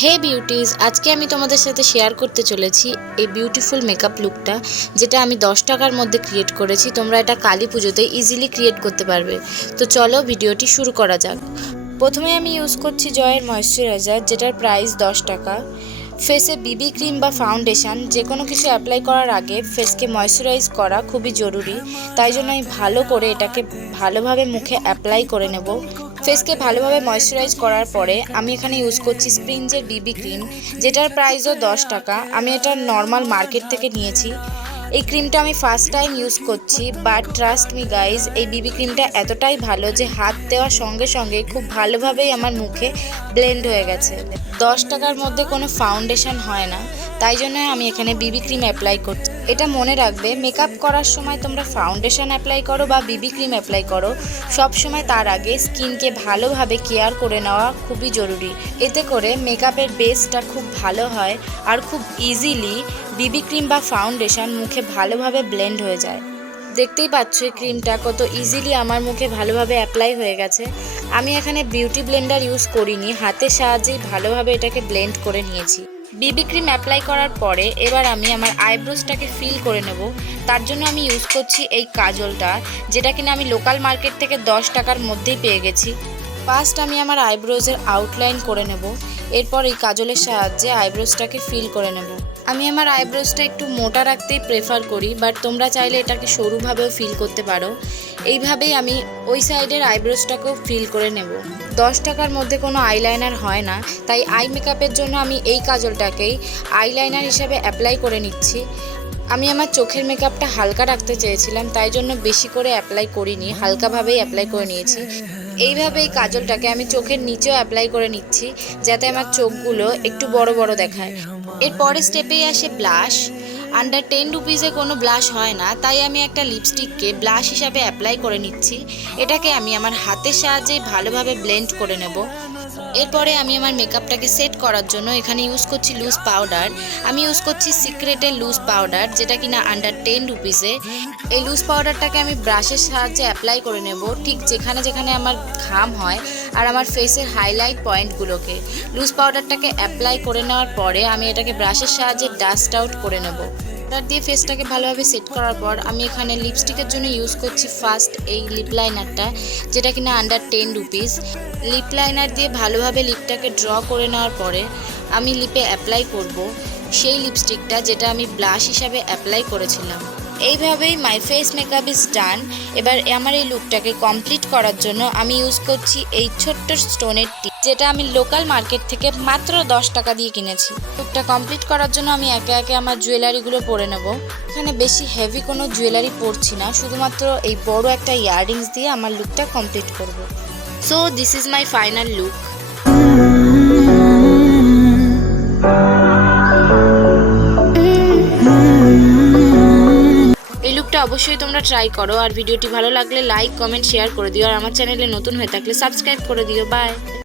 হে beauties, আজকে আমি তোমাদের সাথে শেয়ার করতে চলেছি এই বিউটিফুল মেকআপ লুকটা, যেটা আমি 10 টাকার মধ্যে ক্রিয়েট করেছি। তোমরা এটা কালী পুজোতে ইজিলি ক্রিয়েট করতে পারবে। তো চলো ভিডিওটি শুরু করা যাক। প্রথমে আমি ইউজ করছি জয়ের ময়েশ্চারাইজার, যেটার প্রাইস 10 টাকা। ফেসে বিবি ক্রিম বা ফাউন্ডেশন যে কোনো কিছু অ্যাপ্লাই করার আগে ফেসকে ময়েশ্চারাইজ করা খুবই জরুরি, তাই জন্য আমি ভালো করে এটাকে ভালোভাবে মুখে অ্যাপ্লাই করে নেব। ফেসকে ভালোভাবে ময়েশ্চারাইজ করার পরে আমি এখানে ইউজ করছি স্প্রিঞ্জের বিবি ক্রিম, যেটার প্রাইসও 10 টাকা। আমি এটা নর্মাল মার্কেট থেকে নিয়েছি। এই ক্রিমটা আমি ফার্স্ট টাইম ইউজ করছি, বাট ট্রাস্ট মি গাইজ, এই বিবি ক্রিমটা এতটাই ভালো যে হাত দেওয়ার সঙ্গে সঙ্গে খুব ভালোভাবেই আমার মুখে ব্লেন্ড হয়ে গেছে। 10 টাকার মধ্যে কোনো ফাউন্ডেশন হয় না, তাই জন্য আমি এখানে বিবি ক্রিম অ্যাপ্লাই করছি। এটা মনে রাখবে, মেকআপ করার সময় তোমরা ফাউন্ডেশন অ্যাপ্লাই করো বা বিবি ক্রিম অ্যাপ্লাই করো, সব সময় তার আগে স্কিনকে ভালোভাবে কেয়ার করে নেওয়া খুবই জরুরি। এতে করে মেকআপের বেসটা খুব ভালো হয় আর খুব ইজিলি বিবি ক্রিম বা ফাউন্ডেশন মুখে ভালোভাবে ব্লেন্ড হয়ে যায়। দেখতেই পাচ্ছ এই ক্রিমটা কত ইজিলি আমার মুখে ভালোভাবে অ্যাপ্লাই হয়ে গেছে। আমি এখানে বিউটি ব্লেন্ডার ইউজ করিনি, হাতের সাহায্যেই ভালোভাবে এটাকে ব্লেন্ড করে নিয়েছি। বিবি ক্রিম অ্যাপ্লাই করার পরে এবার আমি আমার আইব্রোসটাকে ফিল করে নেব। তার জন্য আমি ইউজ করছি এই কাজলটা, যেটা কিনা আমি লোকাল মার্কেট থেকে 10 টাকার মধ্যেই পেয়ে গেছি। ফার্স্ট আমি আমার আইব্রোজের আউটলাইন করে নেব, এরপর এই কাজলের সাহায্যে আইব্রোসটাকে ফিল করে নেব। আমি আমার আইব্রোসটা একটু মোটা রাখতেই প্রেফার করি, বাট তোমরা চাইলে এটাকে সরুভাবেও ফিল করতে পারো। এইভাবেই আমি ওই সাইডের আইব্রোসটাকেও ফিল করে নেব। 10 টাকার মধ্যে কোনো আইলাইনার হয় না, তাই আই মেকআপের জন্য আমি এই কাজলটাকেই আইলাইনার হিসাবে অ্যাপ্লাই করে নিচ্ছি। আমি আমার চোখের মেকআপটা হালকা রাখতে চেয়েছিলাম, তাই জন্য বেশি করে অ্যাপ্লাই করিনি, হালকাভাবেই অ্যাপ্লাই করে নিয়েছি। এইভাবে এই কাজলটাকে আমি চোখের নিচেও অ্যাপ্লাই করে নিচ্ছি, যাতে আমার চোখগুলো একটু বড় বড় দেখায়। এর পরের স্টেপেই আসে ব্লাশ। আন্ডার 10 রুপিসে কোনো ব্লাশ হয় না, তাই আমি একটা লিপস্টিককে ব্লাশ হিসাবে অ্যাপ্লাই করে নিচ্ছি। এটাকে আমি আমার হাতের সাহায্যে ভালোভাবে ব্লেন্ড করে নেব। এরপরে আমি আমার মেকআপটাকে সেট করার জন্য এখানে ইউজ করছি লুজ পাউডার। আমি ইউজ করছি সিক্রেটের লুজ পাউডার, যেটা কিনা আন্ডার 10 রুপিসে। এই লুজ পাউডারটাকে আমি ব্রাশের সাহায্যে অ্যাপ্লাই করে নেব, ঠিক যেখানে যেখানে আমার ঘাম হয় আর আমার ফেসের হাইলাইট পয়েন্টগুলোকে। লুজ পাউডারটাকে অ্যাপ্লাই করে নেওয়ার পরে আমি এটাকে ব্রাশের সাহায্যে ডাস্ট আউট করে নেব। পাউডার দিয়ে ফেসটাকে ভালোভাবে সেট করার পর আমি এখানে লিপস্টিকের জন্য ইউজ করছি ফার্স্ট এই লিপ লাইনারটা, যেটা কিনা আন্ডার 10 রুপিস। লিপ লাইনার দিয়ে ভালোভাবে লিপটাকে ড্র করে নেওয়ার পরে আমি লিপে অ্যাপ্লাই করব সেই লিপস্টিকটা, যেটা আমি ব্লাশ হিসাবে অ্যাপ্লাই করেছিলাম। এইভাবেই my face makeup is done. এবার আমার এই লুকটাকে কমপ্লিট করার জন্য আমি ইউজ করছি এই ছোট্ট স্টোনের টিপ, যেটা আমি লোকাল মার্কেট থেকে মাত্র 10 টাকা দিয়ে কিনেছি। লুকটা কমপ্লিট করার জন্য আমি একে একে আমার জুয়েলারিগুলো পরে নেব। এখানে বেশি হেভি কোনো জুয়েলারি পরছি না, শুধুমাত্র এই বড় একটা ইয়াররিংস দিয়ে আমার লুকটা কমপ্লিট করব। So this is my final look. এই লুকটা অবশ্যই তোমরা ট্রাই করো, আর ভিডিওটি ভালো লাগলে লাইক কমেন্ট শেয়ার করে দিও, আর আমার চ্যানেলে নতুন হয়ে থাকলে সাবস্ক্রাইব করে দিও। বাই।